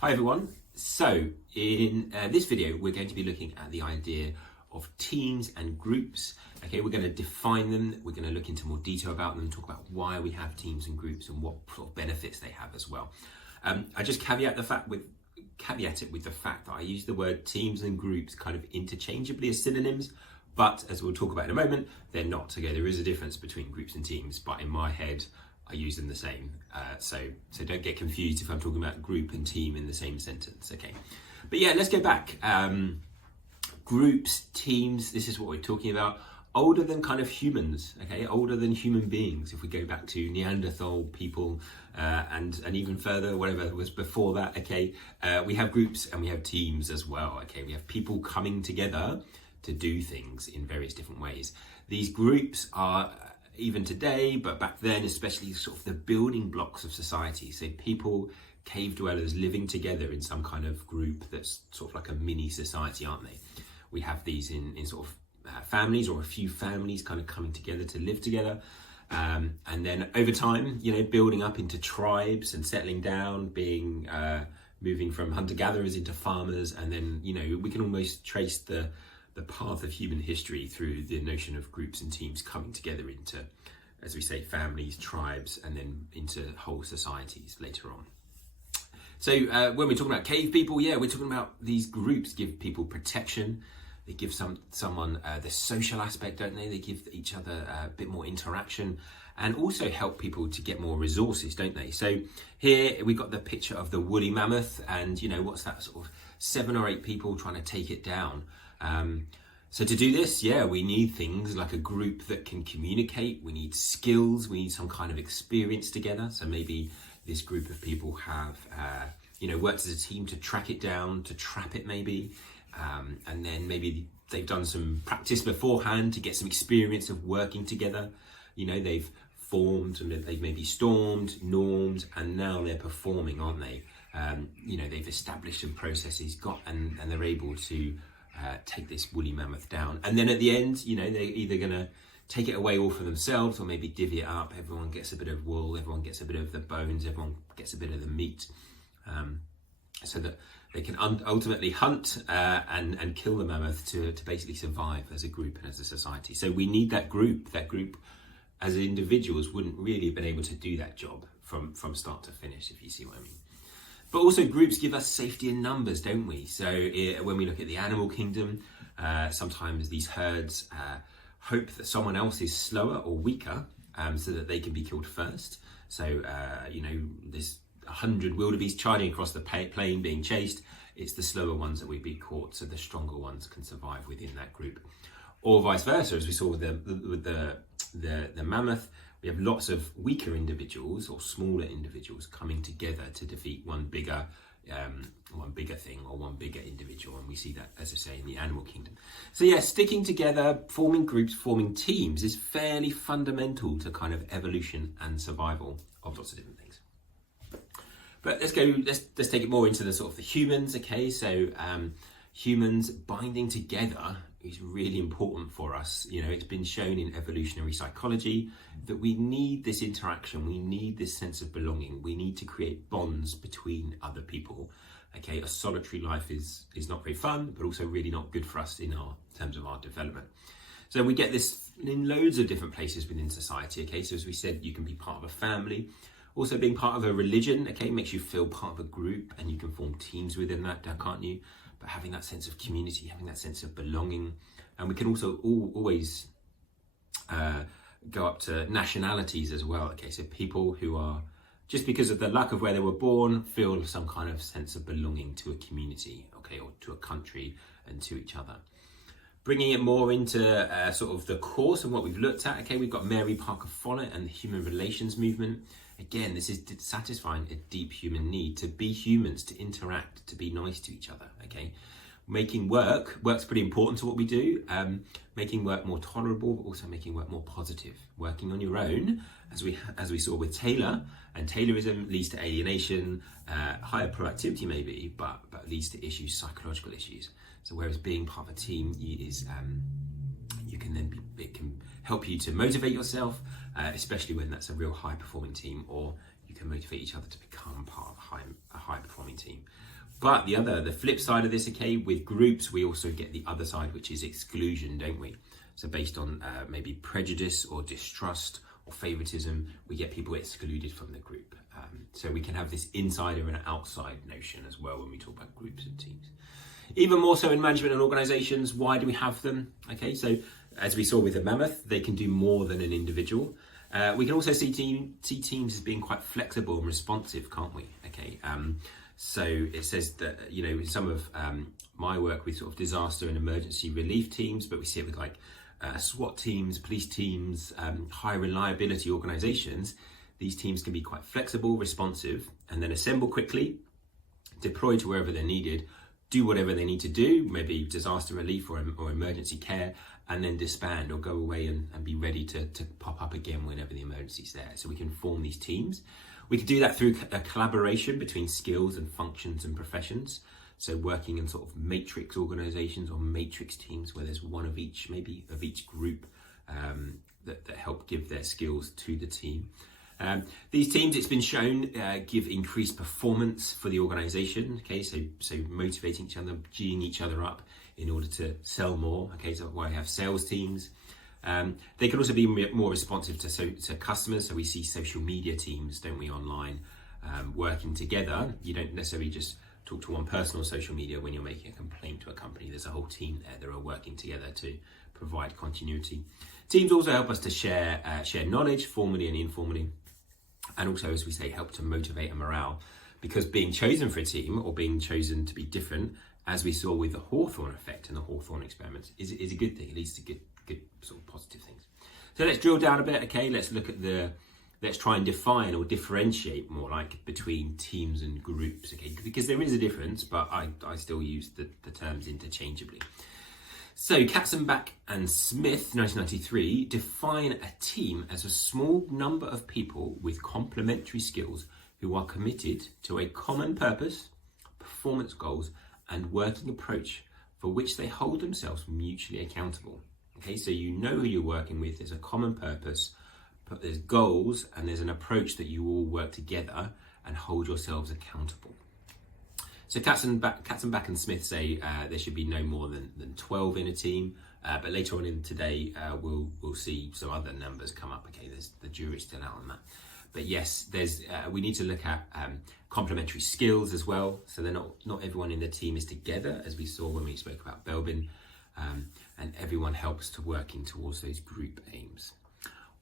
Hi everyone. So in this video we're going to be looking at the idea of teams and groups. Okay, we're going to define them, we're going to look into more detail about them, talk about why we have teams and groups and what sort of benefits they have as well. I just caveat it with the fact that I use the word teams and groups kind of interchangeably as synonyms, but as we'll talk about in a moment, they're not. Okay, there is a difference between groups and teams, but in my head I use them the same. So don't get confused if I'm talking about group and team in the same sentence. Okay, but yeah, let's go back. Groups, teams, this is what we're talking about. Older than kind of humans, okay, older than human beings. If we go back to Neanderthal people and even further, whatever was before that, okay, we have groups and we have teams as well. Okay, we have people coming together to do things in various different ways. These groups are even today, but back then especially, sort of the building blocks of society. So people, cave dwellers, living together in some kind of group that's sort of like a mini society, aren't they? We have these in sort of families, or a few families kind of coming together to live together, and then over time, you know, building up into tribes and settling down, being moving from hunter-gatherers into farmers, and then, you know, we can almost trace the path of human history through the notion of groups and teams coming together into, as we say, families, tribes, and then into whole societies later on. So when we're talking about cave people, yeah, we're talking about these groups give people protection. They give someone the social aspect, don't they? They give each other a bit more interaction and also help people to get more resources, don't they? So here we've got the picture of the Woolly Mammoth, and you know, what's that, sort of 7 or 8 people trying to take it down. So to do this, yeah, we need things like a group that can communicate. We need skills. We need some kind of experience together. So maybe this group of people have, worked as a team to track it down, to trap it maybe. And then maybe they've done some practice beforehand to get some experience of working together. You know, they've formed and they've maybe stormed, normed, and now they're performing, aren't they? They've established some processes, and they're able to take this woolly mammoth down. And then at the end, you know, they're either going to take it away all for themselves or maybe divvy it up. Everyone gets a bit of wool, everyone gets a bit of the bones, everyone gets a bit of the meat, so that they can ultimately hunt and kill the mammoth to basically survive as a group and as a society. So we need that group. That group as individuals wouldn't really have been able to do that job from start to finish, if you see what I mean. But also groups give us safety in numbers, don't we? So when we look at the animal kingdom, sometimes these herds hope that someone else is slower or weaker so that they can be killed first. So, there's 100 wildebeest charging across the plain being chased. It's the slower ones that would be caught, so the stronger ones can survive within that group. Or vice versa, as we saw with the mammoth, we have lots of weaker individuals or smaller individuals coming together to defeat one bigger thing or one bigger individual, and we see that, as I say, in the animal kingdom. So yeah, sticking together, forming groups, forming teams is fairly fundamental to kind of evolution and survival of lots of different things. But let's take it more into the sort of the humans. Okay, so humans binding together is really important for us. You know, it's been shown in evolutionary psychology that we need this interaction, we need this sense of belonging, we need to create bonds between other people. Okay, a solitary life is not very fun, but also really not good for us in terms of our development. So we get this in loads of different places within society. Okay, so as we said, you can be part of a family. Also being part of a religion, okay, makes you feel part of a group, and you can form teams within that, can't you? But having that sense of community, having that sense of belonging. And we can also always go up to nationalities as well. Okay, so people who are, just because of the luck of where they were born, feel some kind of sense of belonging to a community, okay, or to a country and to each other. Bringing it more into sort of the course of what we've looked at, okay, we've got Mary Parker Follett and the human relations movement. Again, this is satisfying a deep human need to be humans, to interact, to be nice to each other, okay? Making work's pretty important to what we do. Making work more tolerable, but also making work more positive. Working on your own, as we saw with Taylor, and Taylorism leads to alienation, higher productivity maybe, but leads to issues, psychological issues. So whereas being part of a team is, it can help you to motivate yourself, especially when that's a real high performing team, or you can motivate each other to become part of a high performing team. But the flip side of this, okay, with groups, we also get the other side, which is exclusion, don't we? So based on maybe prejudice or distrust or favoritism, we get people excluded from the group. So we can have this insider and outside notion as well when we talk about groups and teams. Even more so in management and organizations, why do we have them? Okay, so as we saw with the Mammoth, they can do more than an individual. We can also see teams as being quite flexible and responsive, can't we? Okay, so it says that, you know, some of my work with sort of disaster and emergency relief teams, but we see it with like SWAT teams, police teams, high reliability organizations. These teams can be quite flexible, responsive, and then assemble quickly, deploy to wherever they're needed, do whatever they need to do, maybe disaster relief or emergency care, and then disband or go away and be ready to pop up again whenever the emergency's there. So we can form these teams. We can do that through a collaboration between skills and functions and professions. So working in sort of matrix organizations or matrix teams where there's one of each, maybe of each group that help give their skills to the team. These teams, it's been shown, give increased performance for the organization. Okay, so motivating each other, geeing each other up in order to sell more. Okay, so why I have sales teams. They can also be more responsive to customers. So we see social media teams, don't we, online, working together. You don't necessarily just talk to one person on social media when you're making a complaint to a company. There's a whole team there that are working together to provide continuity. Teams also help us to share knowledge, formally and informally, and also, as we say, help to motivate and morale. Because being chosen for a team or being chosen to be different, as we saw with the Hawthorne effect and the Hawthorne experiments, is a good thing. It leads to good sort of positive things. So let's drill down a bit. Okay, let's look at let's try and define or differentiate more like between teams and groups. Okay, because there is a difference, but I still use the terms interchangeably. So Katzenbach and Smith, 1993, define a team as a small number of people with complementary skills who are committed to a common purpose, performance goals, and working approach for which they hold themselves mutually accountable. Okay, so you know who you're working with, there's a common purpose, but there's goals and there's an approach that you all work together and hold yourselves accountable. So Katzenbach and Smith say there should be no more than 12 in a team, but later on in today we'll see some other numbers come up. Okay, the jury's still out on that. But yes, we need to look at complementary skills as well. So they're not everyone in the team is together, as we saw when we spoke about Belbin, and everyone helps to working towards those group aims.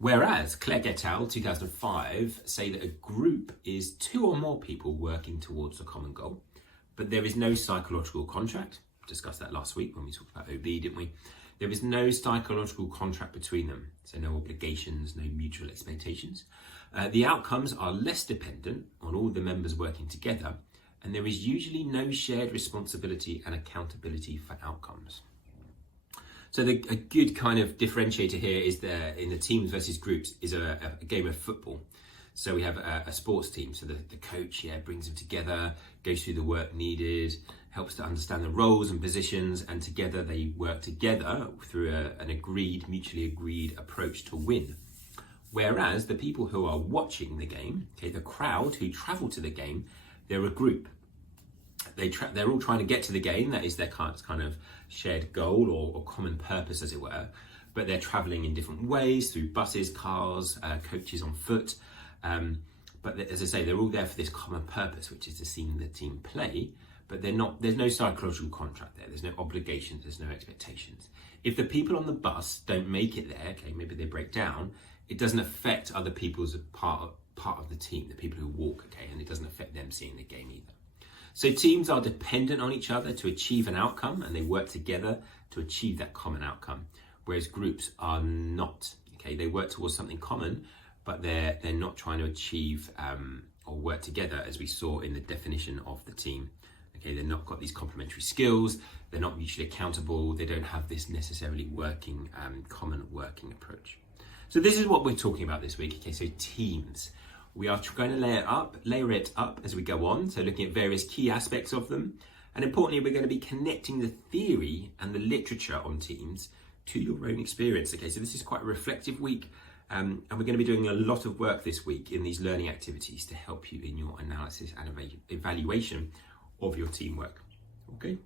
Whereas Clegg et al. 2005 say that a group is two or more people working towards a common goal, but there is no psychological contract. We discussed that last week when we talked about OB, didn't we? There is no psychological contract between them, so no obligations, no mutual expectations. The outcomes are less dependent on all the members working together, and there is usually no shared responsibility and accountability for outcomes. So a good kind of differentiator here is in the teams versus groups is a game of football. So we have a sports team, so the coach brings them together, goes through the work needed, helps to understand the roles and positions, and together they work together through an mutually agreed approach to win. Whereas the people who are watching the game, okay, the crowd who travel to the game, they're a group. They're all trying to get to the game. That is their kind of shared goal or common purpose, as it were. But they're traveling in different ways through buses, cars, coaches on foot. But as I say, they're all there for this common purpose, which is to see the team play. But there's no psychological contract there. There's no obligations. There's no expectations. If the people on the bus don't make it there, okay, maybe they break down, it doesn't affect other people as a part of the team, the people who walk, okay, and it doesn't affect them seeing the game either. So teams are dependent on each other to achieve an outcome, and they work together to achieve that common outcome, whereas groups are not. Okay, they work towards something common, but they're not trying to achieve or work together, as we saw in the definition of the team. Okay, they've not got these complementary skills, they're not mutually accountable, they don't have this necessarily working, common working approach. So this is what we're talking about this week. Okay, so teams. We are going to layer it up as we go on, so looking at various key aspects of them. And importantly, we're going to be connecting the theory and the literature on teams to your own experience. Okay, so this is quite a reflective week, and we're going to be doing a lot of work this week in these learning activities to help you in your analysis and evaluation of your teamwork. Okay.